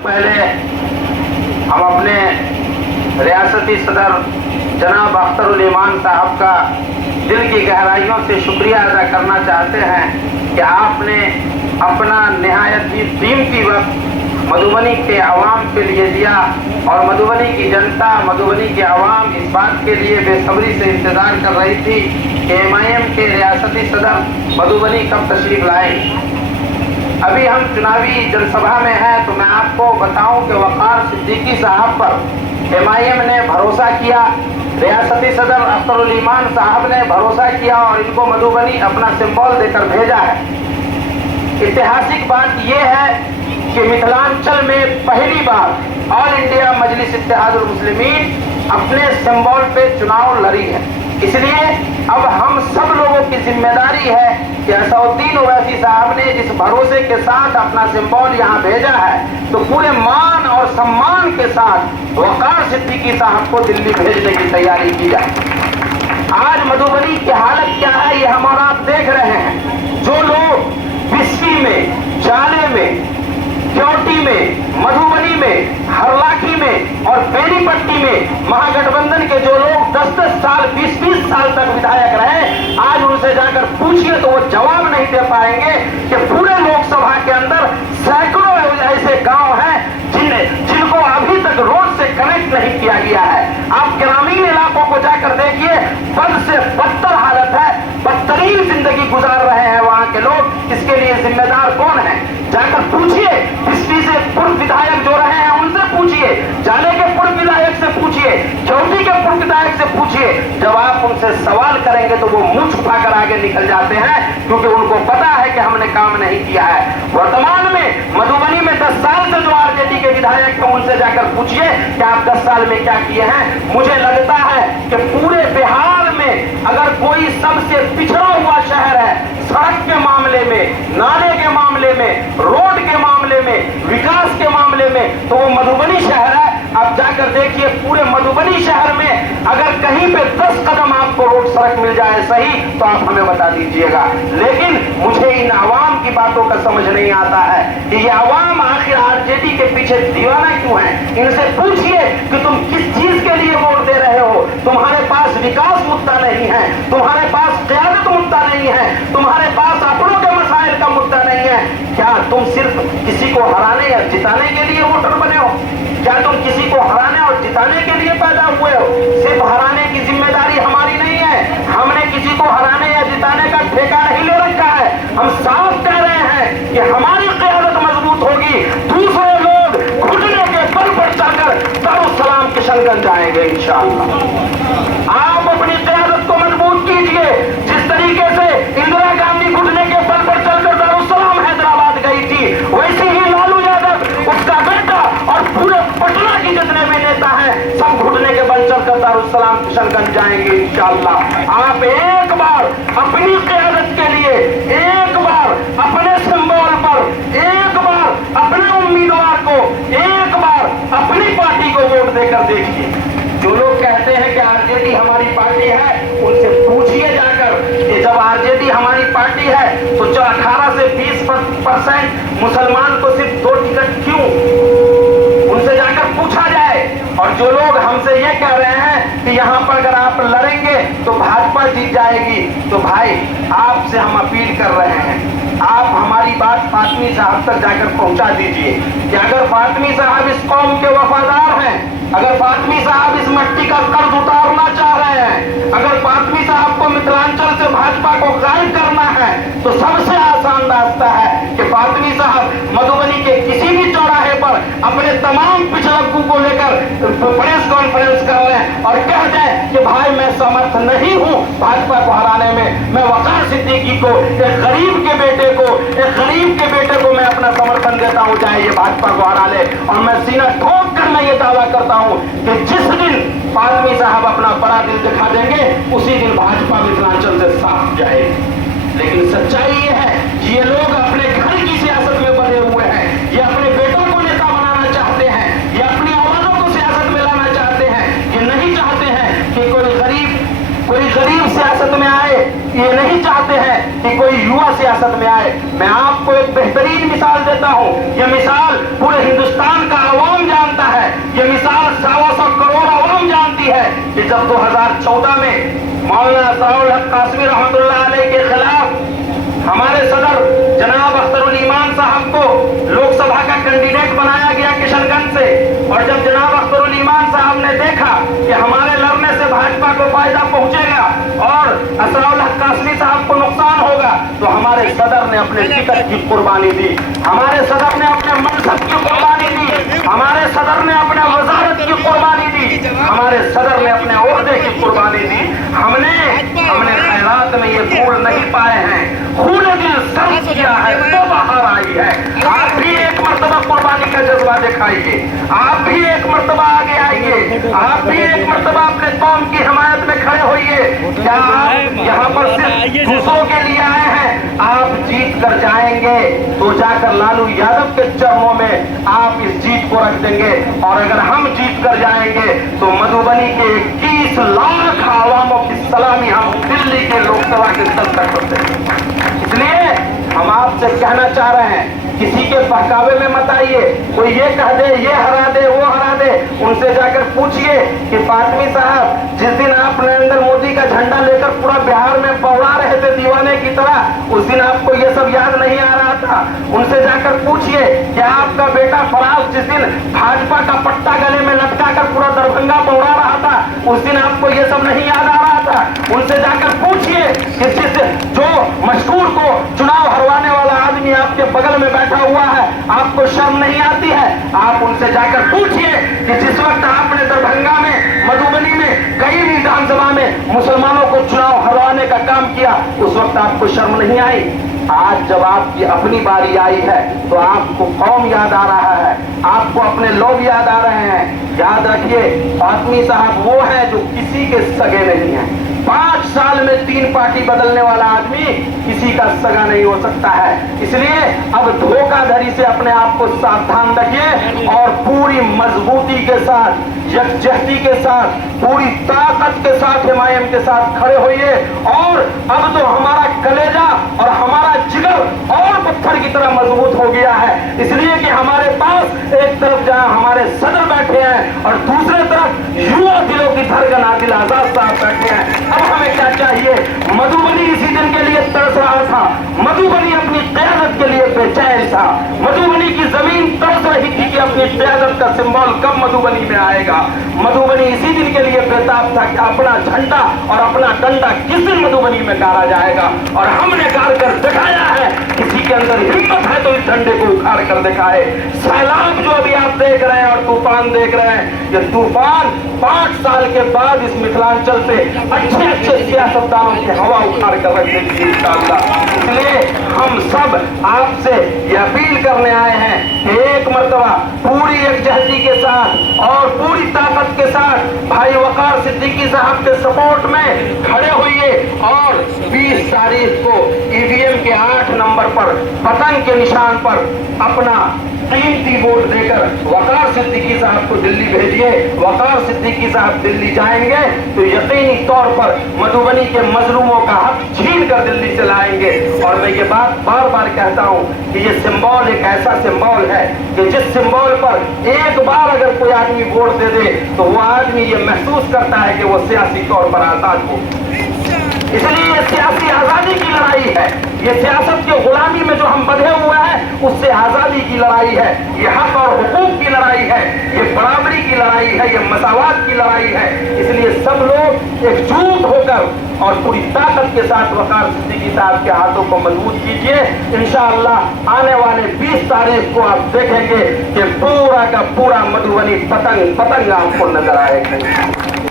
पहले हम अपने रियासती सदर जनाब अख्तरुल ईमान साहब का दिल की गहराइयों से शुक्रिया अदा करना चाहते हैं कि आपने अपना निहायत ही कीमती वक्त मधुबनी के आवाम के लिए दिया और मधुबनी की जनता, मधुबनी के आवाम इस बात के लिए बेसब्री से इंतज़ार कर रही थी कि MIM के रियासती सदर मधुबनी कब तशरीफ लाएं। अभी हम चुनावी जनसभा में हैं तो मैं आपको बताऊं कि वक़ार सिद्दीकी साहब पर MIM ने भरोसा किया, रियासती सदर अख्तरुल ईमान साहब ने भरोसा किया और इनको मधुबनी अपना सिंबल देकर भेजा है। ऐतिहासिक बात यह है कि मिथिलांचल में पहली बार ऑल इंडिया मजलिस इत्तेहादुल मुस्लिमीन अपने सिंबल पे चुनाव लड़ी है। इसलिए अब हम सब लोगों की जिम्मेदारी है कि असदुद्दीन ओवैसी साहब ने जिस भरोसे के साथ अपना सिंबल यहाँ भेजा है तो पूरे मान और सम्मान के साथ वक़ार सिद्दीकी साहब को दिल्ली भेजने की तैयारी की जाए। आज मधुबनी की हालत क्या है ये हम और आप देख रहे हैं। जो लोग बिस्फी में, जाले में, क्योटी में, मधुबनी में, हरलाखी में और बेनीपट्टी में महागठबंधन के जो लोग 10-10 साल, 20-20 साल तक विधायक रहे, आज उनसे जाकर पूछिए तो वो जवाब नहीं दे पाएंगे कि पूरे लोकसभा के अंदर सैकड़ों ऐसे गांव हैं जिनको अभी तक रोड से कनेक्ट नहीं किया गया है। आप ग्रामीण इलाकों को जाकर देखिए, बद से बदतर हालत है, बदतरीन जिंदगी गुजार रहे हैं वहां के लोग। इसके लिए जिम्मेदार कौन है? जाकर पूछिए, बिस्फी से पूर्व विधायक जो रहे हैं उनसे पूछिए, जाले के पूर्व विधायक से पूछिए, चौथी के पूर्व विधायक से पूछिए। जब आप उनसे सवाल करेंगे तो वो मुंह छुपाकर आगे निकल जाते हैं क्योंकि उनको पता है कि हमने काम नहीं किया है। वर्तमान में मधुबनी में 10 साल से जो RJD के विधायक थे उनसे जाकर पूछिए कि आप 10 साल में क्या किए हैं। मुझे लगता है कि पूरे बिहार में अगर कोई सबसे पिछड़ा हुआ शहर है सड़क के मामले में, नाले के मामले में, रोड के मामले में, विकास के मामले में, तो वो मधुबनी शहर है। आप जाकर देखिए पूरे मधुबनी शहर में अगर कहीं पे 10 कदम आपको रोड सड़क मिल जाए सही तो आप हमें बता दीजिएगा। लेकिन मुझे इन आवाम की बातों का समझ नहीं आता है कि ये आवाम आखिर RJD के पीछे दीवाना क्यों है। इनसे पूछिए कि तुम किस चीज के लिए वोट दे रहे हो। तुम्हारे पास विकास मुद्दा नहीं है, तुम्हारे पास क़यादत मुद्दा नहीं है, तुम्हारे पास अपनों के मसाइल का मुद्दा नहीं है। क्या तुम सिर्फ किसी को हराने या जिताने के लिए वोटर बने हो? क्या तुम किसी को हराने और जिताने के लिए पैदा हुए हो? सिर्फ हराने की जिम्मेदारी हमारी नहीं है, हमने किसी को हराने या जिताने का ठेका नहीं ले रखा है। हम साफ कह रहे हैं कि हमारी क़यादत मजबूत होगी, दूसरे लोग घुटने के बल पर चढ़कर दारुस्सलाम किशनगंज जाएंगे इंशाअल्लाह। आप अपनी क़यादत को मजबूत कीजिए। जिस तरीके से इंदिरा गांधी घुटने के बल पर चढ़कर दारुस्सलाम हैदराबाद गई थी, वैसे ही लालू यादव, उसका बेटा और पूरे पटना की जितने भी नेता हैं सब घुटने के बल चढ़कर दारुस्सलाम किशनगंज जाएंगे इंशाअल्लाह। आप एक बार अपनी क़यादत के लिए, एक बार अपने सिंबल पर, एक बार अपने उम्मीदवार को, एक बार अपनी पार्टी को वोट देकर देखिए। जो लोग कहते हैं कि RJD हमारी पार्टी है, उनसे पूछिए जाकर कि जब RJD हमारी पार्टी है तो 18 से 20% मुसलमान को सिर्फ 2 टिकट क्यों? उनसे जाकर पूछा जाए। और जो लोग हमसे ये कह रहे हैं कि यहाँ पर अगर आप लड़ेंगे तो भाजपा जीत जाएगी, तो भाई आपसे हम अपील कर रहे हैं, आप हमारी बात फातमी साहब तक जाकर पहुंचा दीजिए कि अगर फातमी साहब इस कौम के वफादार हैं, अगर फातमी साहब इस मिट्टी का कर्ज उतारना चाह रहे हैं, अगर फातमी साहब को मिथिलांचल से भाजपा को गायब करना है, तो सबसे आसान रास्ता है कि फातमी साहब मधुबनी के किसी भी चौराहे पर अपने तमाम पिछड़कों को लेकर प्रेस कॉन्फ्रेंस कर लें और कह दें कि भाई मैं समर्थ नहीं हूं भाजपा को हराने में। मैं वक़ार सिद्दीकी को, एक गरीब के बेटे को, एक गरीब के बेटे को मैं अपना समर्थन देता हूं, चाहे ये भाजपा को हरा ले। और मैं सीना ठोक कर मैं ये दावा करता हूं कि जिस दिन फातमी साहब अपना बड़ा दिल दिखा देंगे उसी दिन भाजपा मिथिलांचल से साफ जाएगी। लेकिन सच्चाई ये है कि ये लोग अपने घर की सियासत में बने हुए हैं, ये अपने बेटों को नेता बनाना चाहते हैं, ये अपनी औलादों को सियासत में लाना चाहते हैं। ये नहीं चाहते हैं कि कोई गरीब सियासत में आए, ये नहीं चाहते हैं कि कोई युवा सियासत में आए। मैं आपको एक बेहतरीन मिसाल देता हूं। यह मिसाल पूरे हिंदुस्तान का जब 2014 में मौलाना असराउल हक कासमी रहमतुल्लाह अलैह के खिलाफ हमारे सदर जनाब अख्तरुल ईमान साहब को लोकसभा का कैंडिडेट बनाया गया किशनगंज से, और जब जनाब अख्तरुल ईमान साहब ने देखा कि हमारे लड़ने से भाजपा को फायदा पहुंचेगा और असराउल हक कासमी साहब को नुकसान होगा, तो हमारे सदर ने अपने टिकट की कुर्बानी दी, हमारे सदर ने अपने मनसब की कुर्बानी दी, हमारे सदर ने अपने वजारत की कुर्बानी दी, हमारे सदर ने अपने ओहदे की कुर्बानी दी। हमने खैरात में ये फूल नहीं पाए हैं, खून दिल सर्व किया है तो बाहर आई है। आप भी एक मर्तबा कुर्बानी का जज्बा दिखाइए, आप भी एक मर्तबा आगे आइए, आप भी एक मर्तबा अपने कौम की हिमायत में खड़े होइए। क्या आप यहाँ पर सिर्फ दूसरों के लिए आए हैं? आप जीत कर जाएंगे तो जाकर लालू यादव के चरणों में आप इस जीत को रख देंगे, और अगर हम जीत कर जाएंगे तो मधुबनी के 21 लाख आवामों की सलामी हम दिल्ली के लोकसभा के स्तर तक करते हैं। इसलिए हम आपसे कहना चाह रहे हैं, किसी के बहकावे में मत आइए। कोई ये कह दे, ये हरा दे, वो हरा दे, उनसे जाकर पूछिए कि फातमी साहब, जिस दिन आप नरेंद्र मोदी का झंडा लेकर पूरा बिहार में पौड़ा रहे थे दीवाने की तरह, उस दिन आपको ये सब याद नहीं आ रहा था? उनसे जाकर पूछिए कि आपका बेटा फराज जिस दिन भाजपा का पट्टा गले में लटका कर पूरा दरभंगा पौड़ा रहा था, उस दिन आपको ये सब नहीं याद आ रहा था? उनसे जाकर पूछिए कि जो मशहूर को चुनाव हरवाने वाला आदमी आपके बगल में बैठा हुआ है, आपको शर्म नहीं आती है? आप उनसे जाकर पूछिए कि जिस वक्त आपने दरभंगा में, मधुबनी में, कई विधानसभा में मुसलमानों को चुनाव हरवाने का काम किया, उस वक्त आपको शर्म नहीं आई? आज जब आपकी अपनी बारी आई है तो आपको कौम याद आ रहा है, आपको अपने लोग याद आ रहे हैं। याद रखिए, फातमी साहब वो है जो किसी के सगे नहीं है। 5 साल में 3 पार्टी बदलने वाला आदमी किसी का सगा नहीं हो सकता है। इसलिए अब धोखाधड़ी से अपने आप को सावधान रखिए और पूरी मजबूती के साथ, यकजहती के साथ, पूरी ताकत के साथ, हिमायम के साथ खड़े होइए। और अब तो हमारा कलेजा और हमारा जिगर और पत्थर की तरह मजबूत हो गया है, इसलिए कि हमारे पास एक तरफ जहां हमारे सदर बैठे हैं और दूसरे तरफ युवा दिलों की धड़कन आदिल आजाद साहब बैठे हैं। अब हमें क्या चाहिए? मधुबनी इसी दिन के लिए तरस रहा था, मधुबनी अपनी क़यादत के लिए बेचैन था, मधुबनी की जमीन तरस रही थी कि अपनी क़यादत का सिंबल कब मधुबनी में आएगा। मधुबनी इसी दिन के लिए बेताब था कि अपना झंडा और अपना डंडा किस दिन मधुबनी में गाड़ा जाएगा, और हमने गाड़ कर दिखाया है। किसी के अंदर हिम्मत है तो इस झंडे को उखाड़ कर दिखाए। सैलाब जो अभी आप देख रहे हैं और तूफान देख रहे हैं, ये तूफान 5 साल के बाद इस मिथिलांचल से अच्छे सियासतदानों की हवा उखाड़ कर रख देगी इंशाअल्लाह। इसलिए हम सब आपसे ये अपील करने आए हैं कि एक मर्तबा पूरी एकजहती के साथ और पूरी ताकत के साथ भाई वकार सिद्दीकी साहब के सपोर्ट में खड़े होइए, और 20 तारीख को ईवीएम के 8 नंबर पर पतंग के निशान पर अपना कीमती वोट देकर वकार सिद्दीकी साहब को दिल्ली भेजिए। वकार सिद्दीकी साहब दिल्ली जाएंगे तो यकीनी तौर पर मधुबनी के मजलूमों का हक छीन कर दिल्ली से लाएंगे। और मैं ये बात बार बार कहता हूँ कि ये सिंबल एक ऐसा सिंबल है कि जिस सिंबल पर एक बार अगर कोई आदमी वोट दे दे तो वो आदमी ये महसूस करता है कि वो सियासी तौर पर आजाद हो। इसलिए ये सियासी आजादी की लड़ाई है, ये सियासत के गुलामी में जो हम बंधे हुए हैं उससे आजादी की लड़ाई है, ये हक और हुकूक की लड़ाई है, ये बराबरी की लड़ाई है, ये मसावात की लड़ाई है। इसलिए सब लोग एकजुट होकर और पूरी ताकत के साथ वकार सिद्दीकी साहब के हाथों को मजबूत कीजिए। इंशाअल्लाह आने वाले 20 तारीख को आप देखेंगे कि पूरा का पूरा मधुबनी पतंग पतंग आपको नजर आएगा।